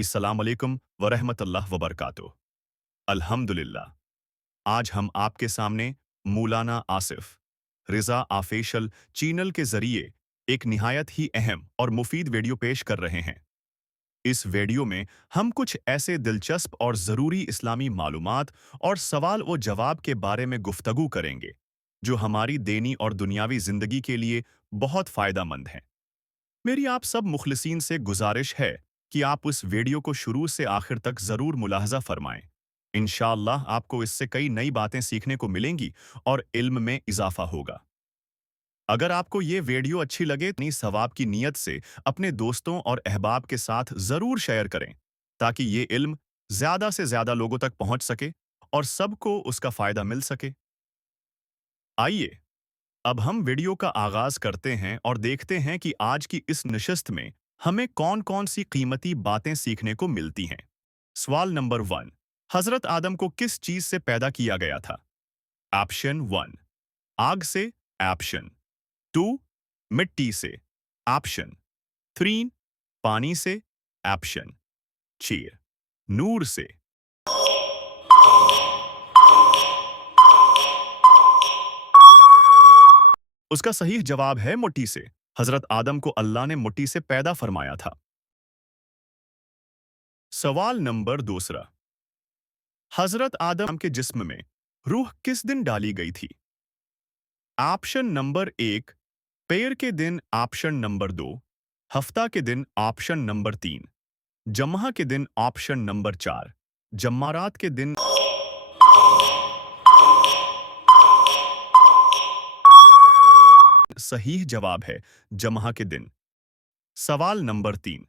अस्सलाम वालेकुम वरहमतुल्लाह वबरकातुह। अल्हम्दुलिल्लाह। आज हम आपके सामने मौलाना आसिफ रिज़ा ऑफिशियल चैनल के ज़रिए एक निहायत ही अहम और मुफीद वीडियो पेश कर रहे हैं। इस वीडियो में हम कुछ ऐसे दिलचस्प और ज़रूरी इस्लामी मालूमात और सवाल व जवाब के बारे में गुफ्तगू करेंगे, जो हमारी दीनी और दुनियावी ज़िंदगी के लिए बहुत फ़ायदेमंद हैं। मेरी आप सब मुखलिसीन से गुजारिश है कि आप उस वीडियो को शुरू से आखिर तक ज़रूर मुलाहजा फरमाएं। इंशाअल्लाह आपको इससे कई नई बातें सीखने को मिलेंगी और इल्म में इजाफा होगा। अगर आपको ये वीडियो अच्छी लगे तो सवाब की नीयत से अपने दोस्तों और अहबाब के साथ ज़रूर शेयर करें, ताकि ये इल्म ज़्यादा से ज़्यादा लोगों तक पहुंच सके और सबको उसका फ़ायदा मिल सके। आइए अब हम वीडियो का आगाज करते हैं और देखते हैं कि आज की इस नशिस्त में हमें कौन-कौन सी कीमती बातें सीखने को मिलती हैं। सवाल नंबर 1। हजरत आदम को किस चीज से पैदा किया गया था? ऑप्शन 1 आग से, ऑप्शन 2 मिट्टी से, ऑप्शन 3 पानी से, ऑप्शन 4 नूर से। उसका सही जवाब है मिट्टी से। हजरत आदम को अल्लाह ने मिट्टी से पैदा फरमाया था। सवाल नंबर 2। हजरत आदम के जिस्म में रूह किस दिन डाली गई थी? ऑप्शन नंबर 1 पैर के दिन, ऑप्शन नंबर 2 हफ्ता के दिन, ऑप्शन नंबर 3 जम्मा के दिन, ऑप्शन नंबर 4 जम्मारात के दिन। सही जवाब है जम्मा के दिन। सवाल नंबर 3।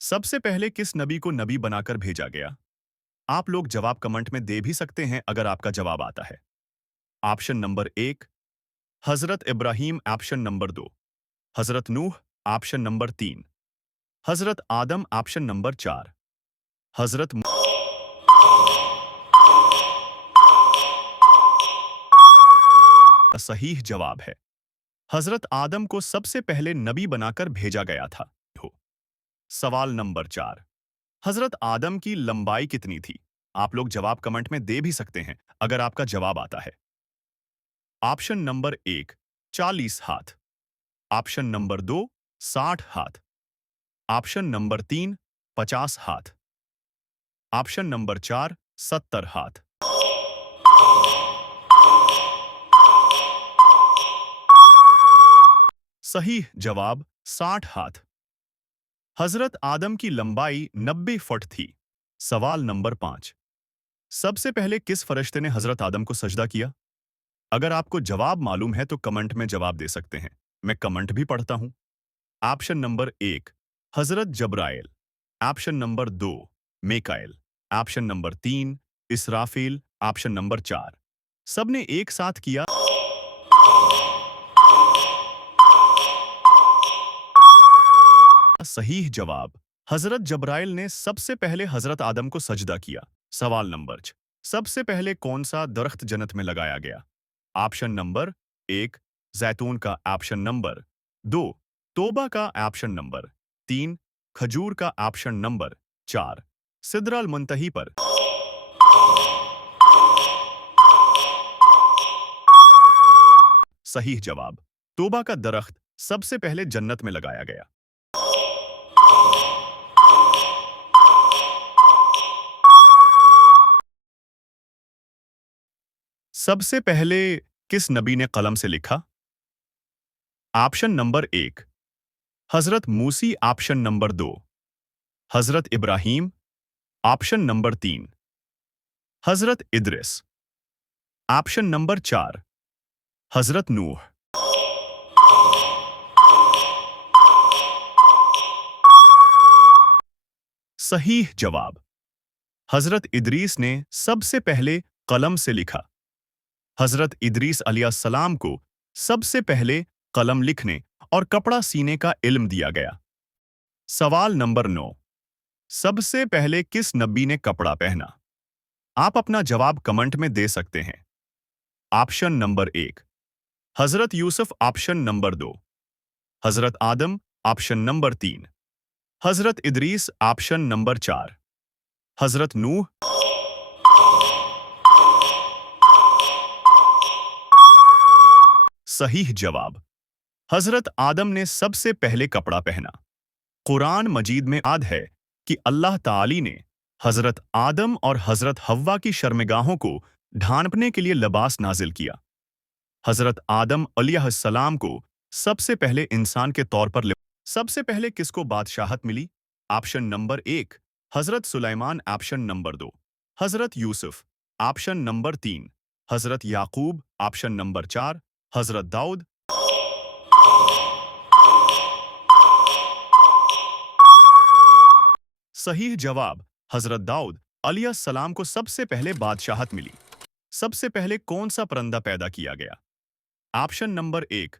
सबसे पहले किस नबी को नबी बनाकर भेजा गया? आप लोग जवाब कमेंट में दे भी सकते हैं अगर आपका जवाब आता है। ऑप्शन नंबर 1 हजरत इब्राहीम, ऑप्शन नंबर 2 हजरत नूह, ऑप्शन नंबर 3 हजरत आदम, ऑप्शन नंबर 4 हजरत। सही जवाब है हजरत आदम को सबसे पहले नबी बनाकर भेजा गया था। हो। सवाल नंबर 4। हजरत आदम की लंबाई कितनी थी? आप लोग जवाब कमेंट में दे भी सकते हैं अगर आपका जवाब आता है। ऑप्शन नंबर 1 40 हाथ, ऑप्शन नंबर 2 60 हाथ, ऑप्शन नंबर 3 50 हाथ, ऑप्शन नंबर 4 70 हाथ। सही जवाब 60 हाथ। हजरत आदम की लंबाई 90 फुट थी। सवाल नंबर 5। सबसे पहले किस फरिश्ते ने हजरत आदम को सजदा किया? अगर आपको जवाब मालूम है तो कमेंट में जवाब दे सकते हैं। मैं कमेंट भी पढ़ता हूं। ऑप्शन नंबर 1 हजरत जब्राइल, ऑप्शन नंबर 2 मेकाइल, ऑप्शन नंबर 3 इसराफील, ऑप्शन नंबर 4 सबने एक साथ किया। सही जवाब हजरत जब्राइल ने सबसे पहले हजरत आदम को सजदा किया। सवाल नंबर 6। सबसे पहले कौन सा दरख्त जन्नत में लगाया गया? ऑप्शन नंबर 1 जैतून का, ऑप्शन नंबर 2 तोबा का, ऑप्शन नंबर 3 खजूर का, ऑप्शन नंबर 4 सिदरल मुंतही पर। सही जवाब तोबा का दरख्त सबसे पहले जन्नत में लगाया गया। सबसे पहले किस नबी ने कलम से लिखा? ऑप्शन नंबर 1 हजरत मूसी, ऑप्शन नंबर 2 हजरत इब्राहीम, ऑप्शन नंबर 3 हजरत इद्रिस, ऑप्शन नंबर 4 हजरत नूह। सही जवाब हजरत इदरीस ने सबसे पहले कलम से लिखा। हजरत इदरीस अलैहिस्सलाम को सबसे पहले कलम लिखने और कपड़ा सीने का इल्म दिया गया। सवाल नंबर 9। सबसे पहले किस नबी ने कपड़ा पहना? आप अपना जवाब कमेंट में दे सकते हैं। ऑप्शन नंबर 1 हजरत यूसुफ, ऑप्शन नंबर 2 हजरत आदम, ऑप्शन नंबर 3 हजरत इदरीस ऑप्शन नंबर 4, हजरत नूह। सही जवाब, हजरत आदम ने सबसे पहले कपड़ा पहना। कुरान मजीद में याद है कि अल्लाह ताली ने हजरत आदम और हजरत हव्वा की शर्मगाहों को ढांपने के लिए लिबास नाजिल किया। हजरत आदम अलैहिस्सलाम को सबसे पहले इंसान के तौर पर सबसे पहले किसको बादशाहत मिली? ऑप्शन नंबर 1, हजरत सुलाइमान। ऑप्शन नंबर 2, हजरत यूसुफ। ऑप्शन नंबर 3, हजरत याकूब। ऑप्शन नंबर 4, हजरत दाऊद। सही जवाब, हजरत दाऊद अलैहिस्सलाम को सबसे पहले बादशाहत मिली। सबसे पहले कौन सा परिंदा पैदा किया गया? ऑप्शन नंबर 1,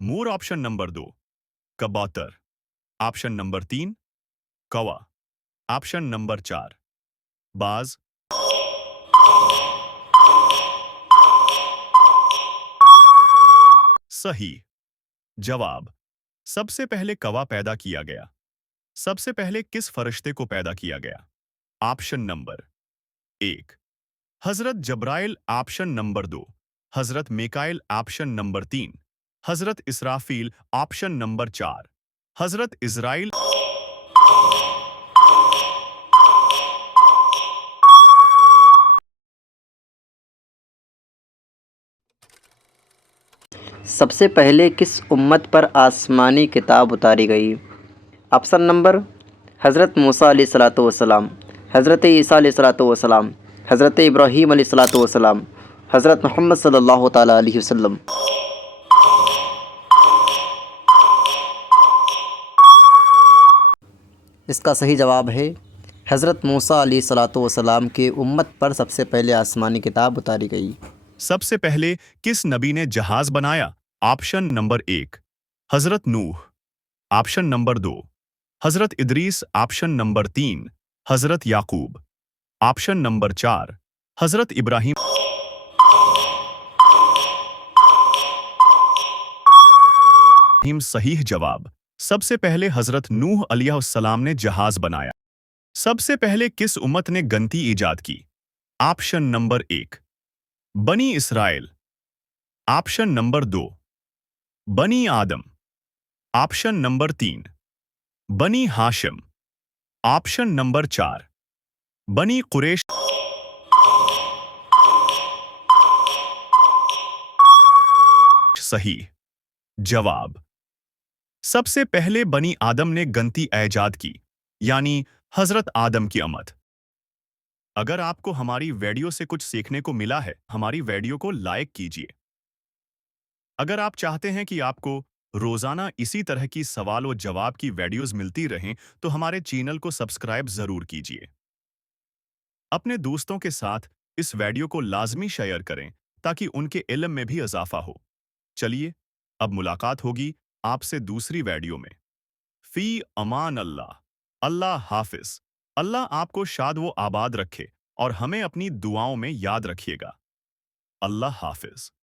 मोर। ऑप्शन नंबर 2, कबूतर। ऑप्शन नंबर 3, कौवा। ऑप्शन नंबर 4, बाज। सही जवाब, सबसे पहले कौवा पैदा किया गया। सबसे पहले किस फरिश्ते को पैदा किया गया? ऑप्शन नंबर 1, हजरत जब्राइल। ऑप्शन नंबर 2, हजरत मिकाइल। ऑप्शन नंबर 3, हजरत इसराफील। ऑप्शन नंबर 4, हजरत इजराइल। सबसे पहले किस उम्मत पर आसमानी किताब उतारी गई? ऑप्शन नंबर: हज़रत मूसा अलैहिस्सलातु वस्सलाम, हज़रत ईसा अलैहिस्सलातु वस्सलाम, हज़रत इब्राहीम अलैहिस्सलातु वस्सलाम, हज़रत मुहम्मद सल्लल्लाहु ताला अलैहि वसल्लम। इसका सही जवाब है हज़रत मूसा अलैहिस्सलातु वस्सलाम के उम्मत पर सबसे पहले आसमानी किताब उतारी गई। सबसे पहले किस नबी ने जहाज बनाया? ऑप्शन नंबर 1, हजरत नूह। ऑप्शन नंबर 2, हजरत इदरीस। ऑप्शन नंबर 3, हजरत याकूब। ऑप्शन नंबर 4, हजरत इब्राहिम। सही जवाब, सबसे पहले हजरत नूह अलैहिस्सलाम ने जहाज बनाया। सबसे पहले किस उम्मत ने गंती ईजाद की? ऑप्शन नंबर 1, बनी इसराइल। ऑप्शन नंबर 2, बनी आदम। ऑप्शन नंबर 3, बनी हाशिम। ऑप्शन नंबर 4, बनी कुरैश। सही जवाब, सबसे पहले बनी आदम ने गंती ईजाद की, यानी हजरत आदम की आमद। अगर आपको हमारी वीडियो से कुछ सीखने को मिला है, हमारी वीडियो को लाइक कीजिए। अगर आप चाहते हैं कि आपको रोजाना इसी तरह की सवाल और जवाब की वीडियोस मिलती रहें, तो हमारे चैनल को सब्सक्राइब जरूर कीजिए। अपने दोस्तों के साथ इस वीडियो को लाजमी शेयर करें ताकि उनके इल्म में भी इजाफा हो। चलिए, अब मुलाकात होगी आपसे दूसरी वीडियो में। फी अमान अल्लाह। अल्लाह हाफिज। अल्लाह आपको शाद व आबाद रखे और हमें अपनी दुआओं में याद रखिएगा। अल्लाह हाफिज।